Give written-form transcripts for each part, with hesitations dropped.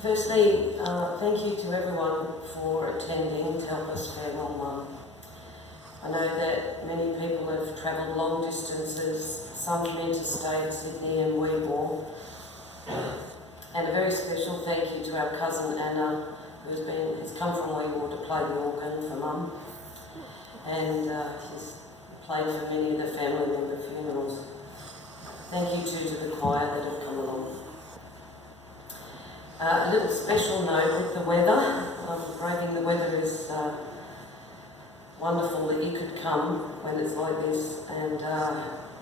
Firstly, thank you to everyone for attending to help us care for Mum. I know that many people have travelled long distances, some from interstate, Sydney and Weebore. And a very special thank you to our cousin Anna, who's come from Weebore to play the organ for Mum. And he's played for many of the family member funerals. Thank you too to the choir that have come along. A little special note with the weather. I'm bragging the weather is wonderful that you could come when it's like this. And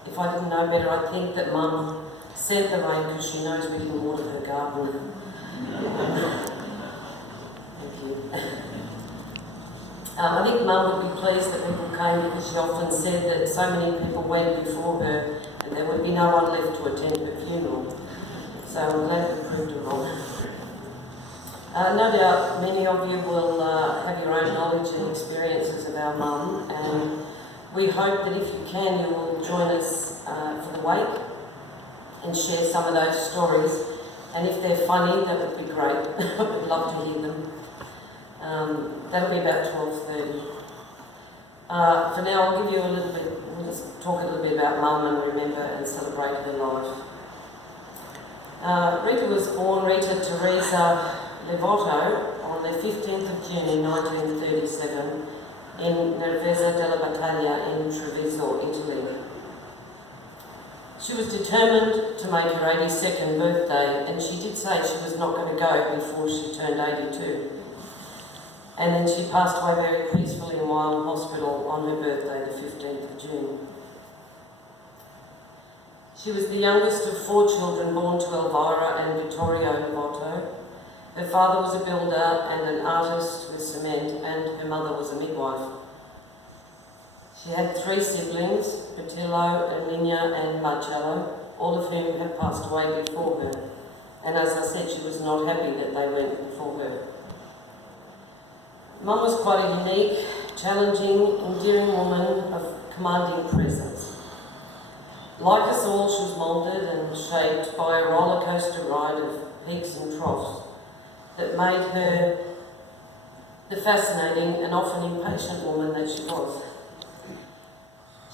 if I didn't know better, I'd think that Mum sent the rain because she knows we didn't water her garden. Thank you. I think Mum would be pleased that people came because she often said that so many people went before her and there would be no one left to attend her funeral. So I'm glad we proved her wrong. No doubt many of you will have your own knowledge and experiences of our Mum, and we hope that if you can, you will join us for the wake and share some of those stories. And if they're funny, that would be great. We'd love to hear them. That'll be about 12:30. For now, I'll give you a little bit, we'll just talk a little bit about Mum and remember and celebrate her life. Rita was born Rita Teresa Livotto on the 15th of June 1937 in Nervesa della Battaglia in Treviso, Italy. She was determined to make her 82nd birthday, and she did say she was not going to go before she turned 82. And then she passed away very peacefully in Wyong Hospital on her birthday, the 15th of June. She was the youngest of 4 children born to Elvira and Vittorio Livotto. Her father was a builder and an artist with cement, and her mother was a midwife. She had 3 siblings, Bertillo, Erminia and Marcello, all of whom had passed away before her. And as I said, she was not happy that they went before her. Mum was quite a unique, challenging, endearing woman of commanding presence. Like us all, she was moulded and shaped by a roller coaster ride of peaks and troughs that made her the fascinating and often impatient woman that she was.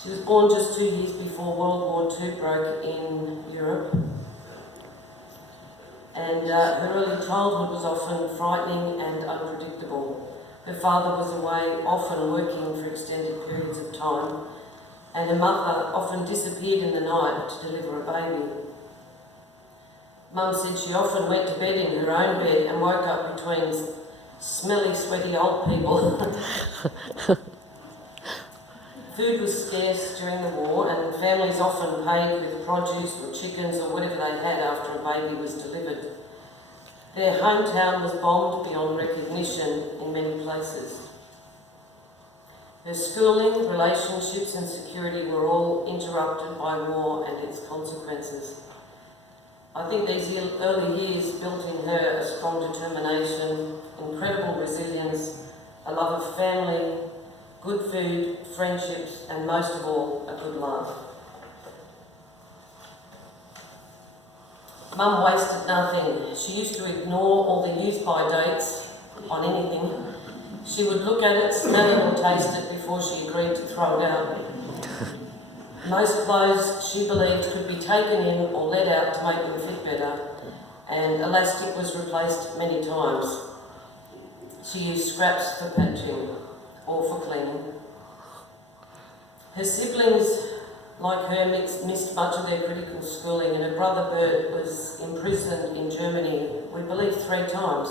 She was born just 2 years before World War II broke in Europe, and her early childhood was often frightening and unpredictable. Her father was away, often working for extended periods of time, and her mother often disappeared in the night to deliver a baby. Mum said she often went to bed in her own bed and woke up between smelly, sweaty old people. Food was scarce during the war, and families often paid with produce or chickens or whatever they had after a baby was delivered. Their hometown was bombed beyond recognition in many places. Her schooling, relationships and security were all interrupted by war and its consequences. I think these early years built in her a strong determination, incredible resilience, a love of family, good food, friendships, and most of all, a good laugh. Mum wasted nothing. She used to ignore all the use-by dates on anything. She would look at it, smell it or taste it before she agreed to throw it out. Most clothes, she believed, could be taken in or let out to make them fit better, and elastic was replaced many times. She used scraps for patching or for cleaning. Her siblings, like her, missed much of their critical schooling, and her brother Bert was imprisoned in Germany, we believe 3 times,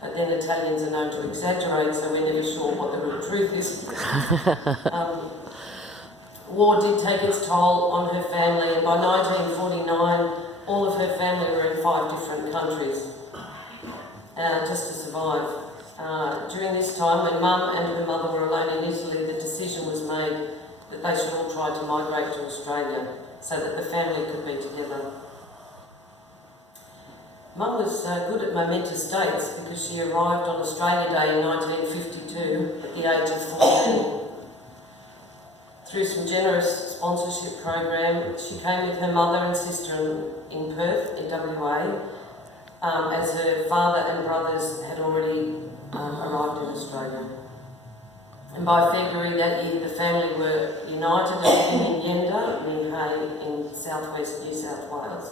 but then Italians are known to exaggerate, so we're never sure what the real truth is. War did take its toll on her family, and by 1949, all of her family were in 5 different countries, just to survive. During this time, when Mum and her mother were alone in Italy, the decision was made that they should all try to migrate to Australia so that the family could be together. Mum was good at momentous dates because she arrived on Australia Day in 1952 at the age of 14. Through some generous sponsorship program, she came with her mother and sister in Perth, in WA, as her father and brothers had already arrived in Australia. And by February that year, the family were united and living in Yenda, near Hay, in southwest New South Wales.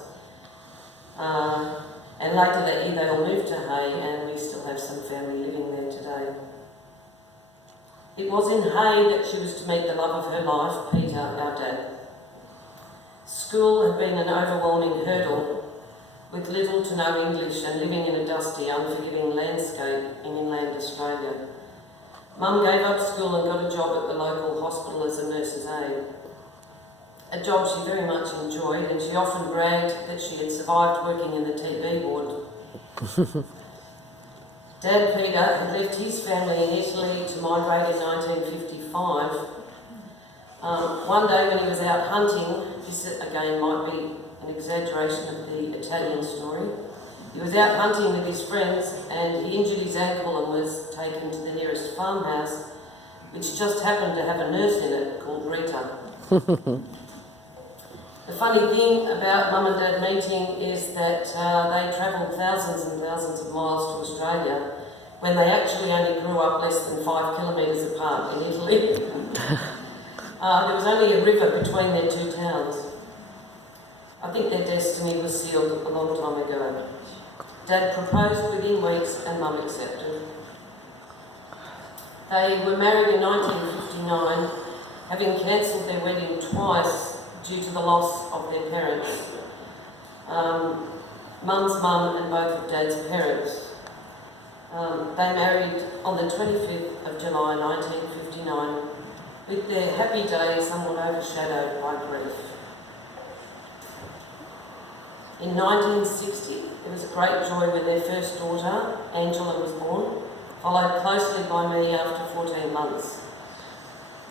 And later that year, they all moved to Hay, and we still have some family living there today. It was in Hay that she was to meet the love of her life, Peter, our dad. School had been an overwhelming hurdle, with little to no English and living in a dusty, unforgiving landscape in inland Australia. Mum gave up school and got a job at the local hospital as a nurse's aide. A job she very much enjoyed, and she often bragged that she had survived working in the TB ward. Dad Peter had left his family in Italy to migrate in 1955. One day when he was out hunting, this again might be an exaggeration of the Italian story, he was out hunting with his friends and he injured his ankle and was taken to the nearest farmhouse, which just happened to have a nurse in it called Rita. The funny thing about Mum and Dad meeting is that they travelled thousands and thousands of miles to Australia when they actually only grew up less than 5 kilometres apart in Italy. There was only a river between their two towns. I think their destiny was sealed a long time ago. Dad proposed within weeks and Mum accepted. They were married in 1959, having cancelled their wedding twice due to the loss of their parents. Mum's mum and both of Dad's parents. They married on the 25th of July 1959, with their happy day somewhat overshadowed by grief. In 1960, it was a great joy when their first daughter, Angela, was born, followed closely by me after 14 months.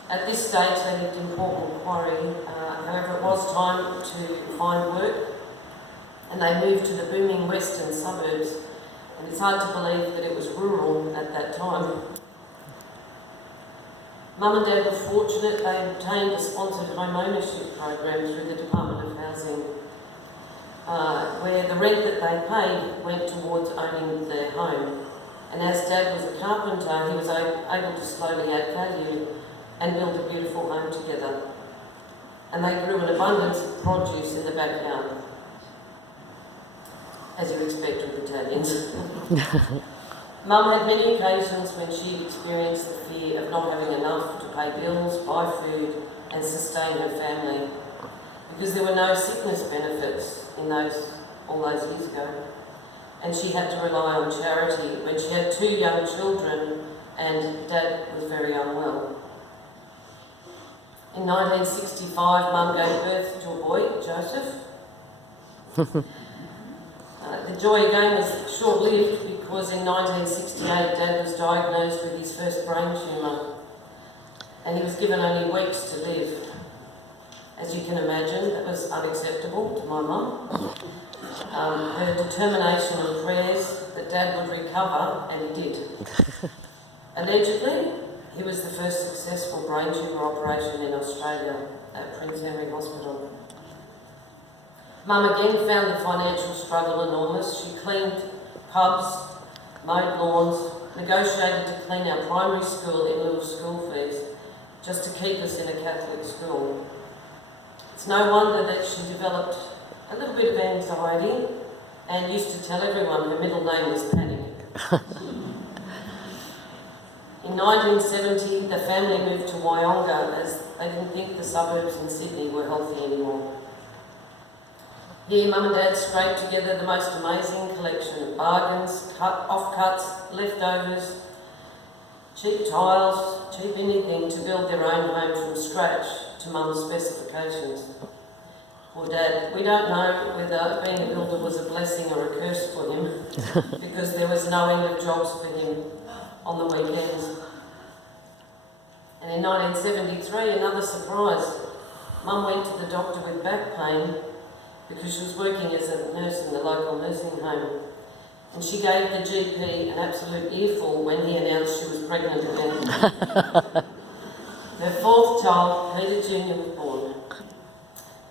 At this stage, they lived in Port Macquarie. However, it was time to find work, and they moved to the booming western suburbs, and it's hard to believe that it was rural at that time. Mum and Dad were fortunate. They obtained a sponsored home ownership program through the Department of Housing, where the rent that they paid went towards owning their home. And as Dad was a carpenter, he was able to slowly add value and build a beautiful home together. And they grew an abundance of produce in the backyard, as you expect with Italians. Mum had many occasions when she experienced the fear of not having enough to pay bills, buy food and sustain her family, because there were no sickness benefits in all those years ago. And she had to rely on charity when she had 2 young children and Dad was very unwell. In 1965, Mum gave birth to a boy, Joseph. The joy again was short-lived because in 1968 Dad was diagnosed with his first brain tumour and he was given only weeks to live. As you can imagine, that was unacceptable to my mum. Her determination and prayers that Dad would recover, and he did. Allegedly, he was the first successful brain tumour operation in Australia at Prince Henry Hospital. Mum again found the financial struggle enormous. She cleaned pubs, mowed lawns, negotiated to clean our primary school in lieu of school fees, just to keep us in a Catholic school. It's no wonder that she developed a little bit of anxiety and used to tell everyone her middle name was Panic. In 1970, the family moved to Wyonga as they didn't think the suburbs in Sydney were healthy anymore. Here, Mum and Dad scraped together the most amazing collection of bargains, offcuts, leftovers, cheap tiles, cheap anything to build their own home from scratch to Mum's specifications. Poor Dad, we don't know whether being a builder was a blessing or a curse for him because there was no end of jobs for him on the weekends. And in 1973, another surprise. Mum went to the doctor with back pain because she was working as a nurse in the local nursing home. And she gave the GP an absolute earful when he announced she was pregnant again. Her 4th child, Peter Jr., was born.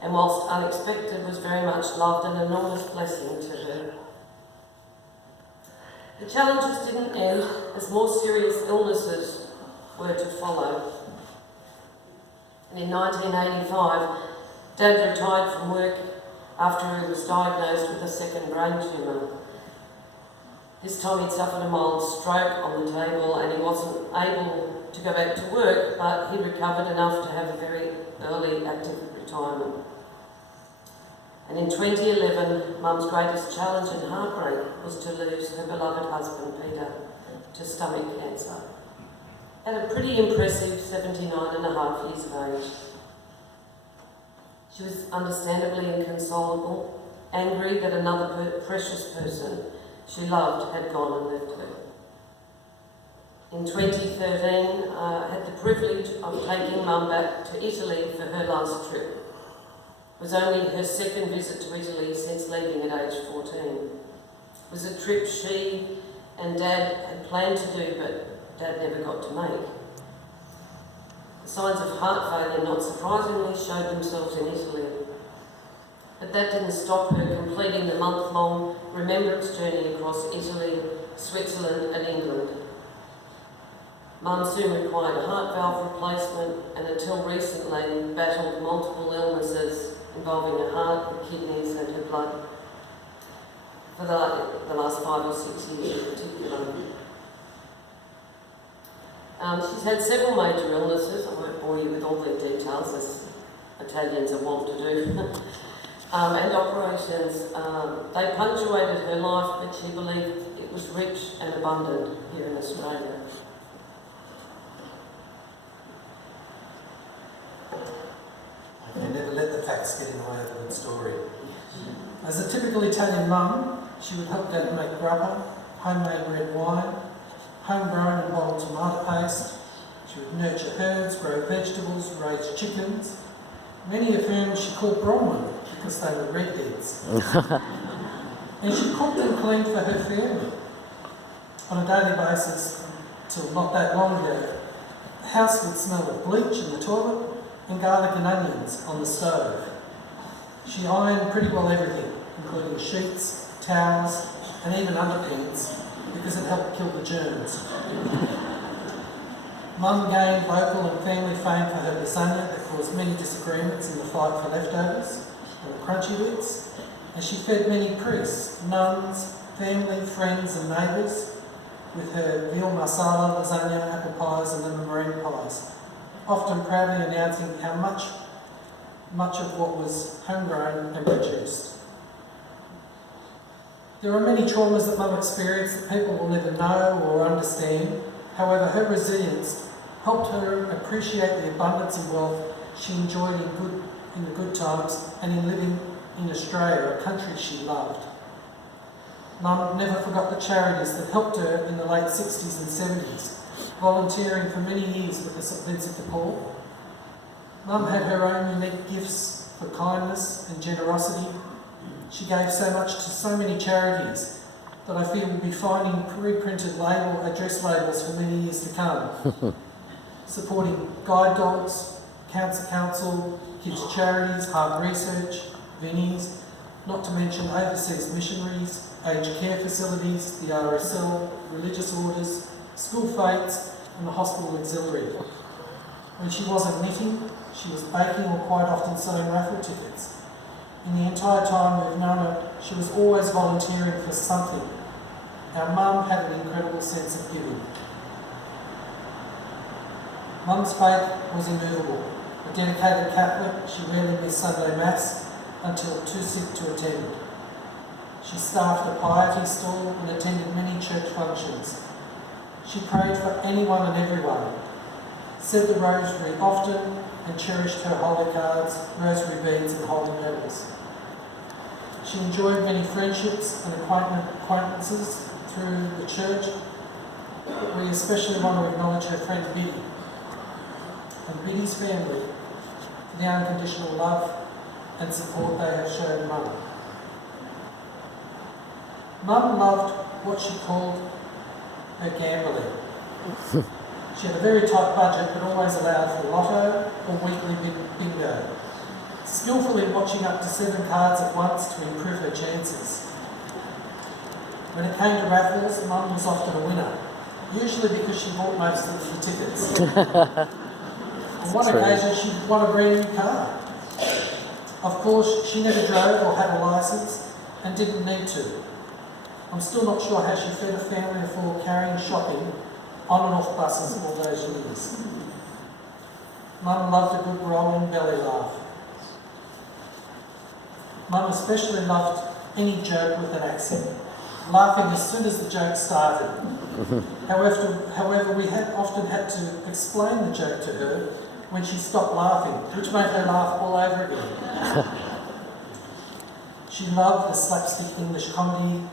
And whilst unexpected, was very much loved, an enormous blessing to her. The challenges didn't end as more serious illnesses were to follow. And in 1985, Dad retired from work after he was diagnosed with a second brain tumour. This time he'd suffered a mild stroke on the table and he wasn't able to go back to work, but he recovered enough to have a very early active retirement. And in 2011, Mum's greatest challenge and heartbreak was to lose her beloved husband, Peter, to stomach cancer. At a pretty impressive 79 and a half years of age. She was understandably inconsolable, angry that another precious person she loved had gone and left her. In 2013, I had the privilege of taking Mum back to Italy for her last trip. It was only her second visit to Italy since leaving at age 14. It was a trip she and Dad had planned to do, but Dad never got to make. The signs of heart failure, not surprisingly, showed themselves in Italy. But that didn't stop her completing the month-long remembrance journey across Italy, Switzerland and England. Mum soon required a heart valve replacement and until recently battled multiple illnesses involving her heart, her kidneys and her blood for the last 5 or 6 years in particular. She's had several major illnesses. I won't bore you with all the details, as Italians are wont to do, and operations. They punctuated her life, but she believed it was rich and abundant here in Australia. They never let the facts get in the way of a good story. As a typical Italian mum, she would help Dad make grappa, homemade red wine, homegrown and bottled tomato paste. She would nurture herds, grow vegetables, raise chickens, many of whom she called Bronwyn because they were redheads. And she cooked and cleaned for her family. On a daily basis, till not that long ago, the house would smell of bleach in the toilet and garlic and onions on the stove. She ironed pretty well everything, including sheets, towels, and even underpants, because it helped kill the germs. Mum gained local and family fame for her lasagna that caused many disagreements in the fight for leftovers, or crunchy bits, and she fed many priests, nuns, family, friends and neighbours with her veal masala, lasagna, apple pies and lemon meringue pies, often proudly announcing how much of what was homegrown and produced. There are many traumas that Mum experienced that people will never know or understand. However, her resilience helped her appreciate the abundance and wealth she enjoyed in the good times and in living in Australia, a country she loved. Mum never forgot the charities that helped her in the late 60s and 70s, volunteering for many years with the St Vincent de Paul. Mum had her own unique gifts for kindness and generosity. She gave so much to so many charities that I feel we'll be finding pre-printed address labels for many years to come. Supporting guide dogs, Cancer Council, kids charities, Heart Research, Vinnies, not to mention overseas missionaries, aged care facilities, the RSL, religious orders, school fates and the hospital auxiliary. When she wasn't knitting, she was baking or quite often selling raffle tickets. In the entire time we've known her, she was always volunteering for something. Our mum had an incredible sense of giving. Mum's faith was immovable. A dedicated Catholic, she rarely missed Sunday Mass until too sick to attend. She staffed a piety stall and attended many church functions. She prayed for anyone and everyone, said the rosary often and cherished her holy cards, rosary beads and holy medals. She enjoyed many friendships and acquaintances through the church. We especially want to acknowledge her friend Biddy and Biddy's family for the unconditional love and support they have shown Mum. Mum loved what she called her gambling. She had a very tight budget but always allowed for lotto or weekly bingo, skillfully watching up to 7 cards at once to improve her chances. When it came to raffles, Mum was often a winner, usually because she bought most of the tickets. On one occasion, she won a brand new car. Of course, she never drove or had a licence and didn't need to. I'm still not sure how she fed a family of four carrying shopping on and off buses all those years. Mum loved a good rolling belly laugh. Mum especially loved any joke with an accent, laughing as soon as the joke started. However, we had often had to explain the joke to her when she stopped laughing, which made her laugh all over again. She loved the slapstick English comedy,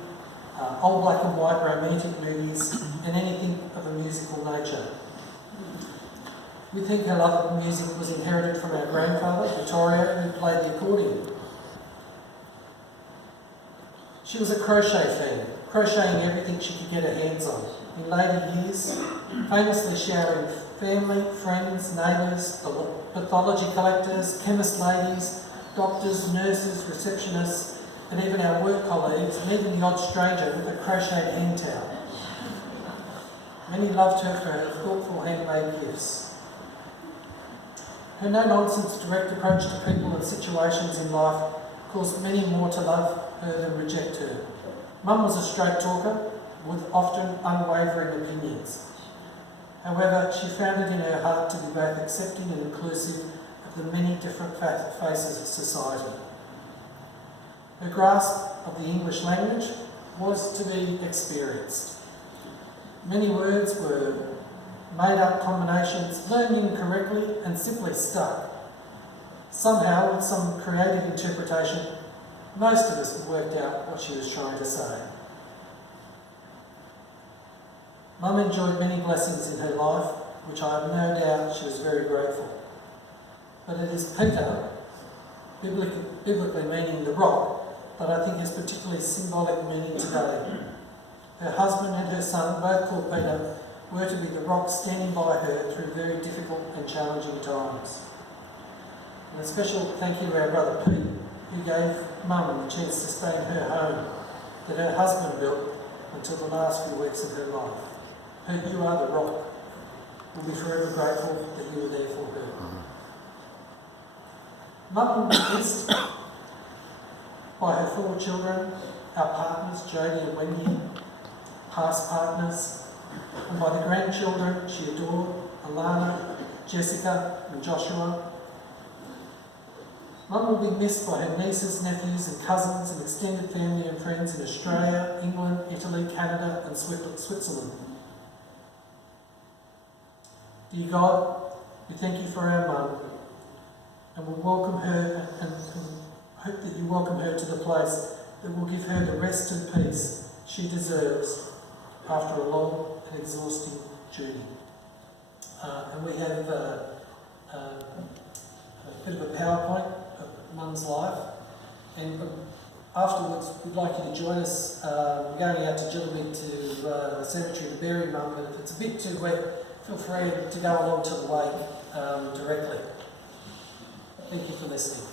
old black and white romantic movies, and anything of a musical nature. We think her love of music was inherited from our grandfather, Vittorio, who played the accordion. She was a crochet fan, crocheting everything she could get her hands on. In later years, famously showering family, friends, neighbours, pathology collectors, chemist ladies, doctors, nurses, receptionists, and even our work colleagues, and even the odd stranger with a crocheted hand towel. Many loved her for her thoughtful handmade gifts. Her no-nonsense direct approach to people and situations in life caused many more to love her than reject her. Mum was a straight talker with often unwavering opinions. However, she found it in her heart to be both accepting and inclusive of the many different faces of society. Her grasp of the English language was to be experienced. Many words were made-up combinations, learned incorrectly and simply stuck. Somehow, with some creative interpretation, most of us had worked out what she was trying to say. Mum enjoyed many blessings in her life, which I have no doubt she was very grateful. But it is Peter, biblically meaning the rock, that I think has particularly symbolic meaning today. Her husband and her son, both called Peter, were to be the rock standing by her through very difficult and challenging times. And a special thank you to our brother Pete, who gave Mum the chance to stay in her home that her husband built until the last few weeks of her life. Pete, you are the rock. We'll be forever grateful that you were there for her. Mum will be missed by her four children, our partners, Jodie and Wendy, past partners, and by the grandchildren she adored, Alana, Jessica and Joshua. Mum will be missed by her nieces, nephews and cousins and extended family and friends in Australia, England, Italy, Canada and Switzerland. Dear God, we thank you for our Mum and will welcome her and hope that you welcome her to the place that will give her the rest and peace she deserves after a long and exhausting journey. And we have a bit of a PowerPoint of Mum's life, and afterwards we'd like you to join us. We're going out to Gillibee to the cemetery to bury Mum, but if it's a bit too wet, feel free to go along to the wake directly. Thank you for listening.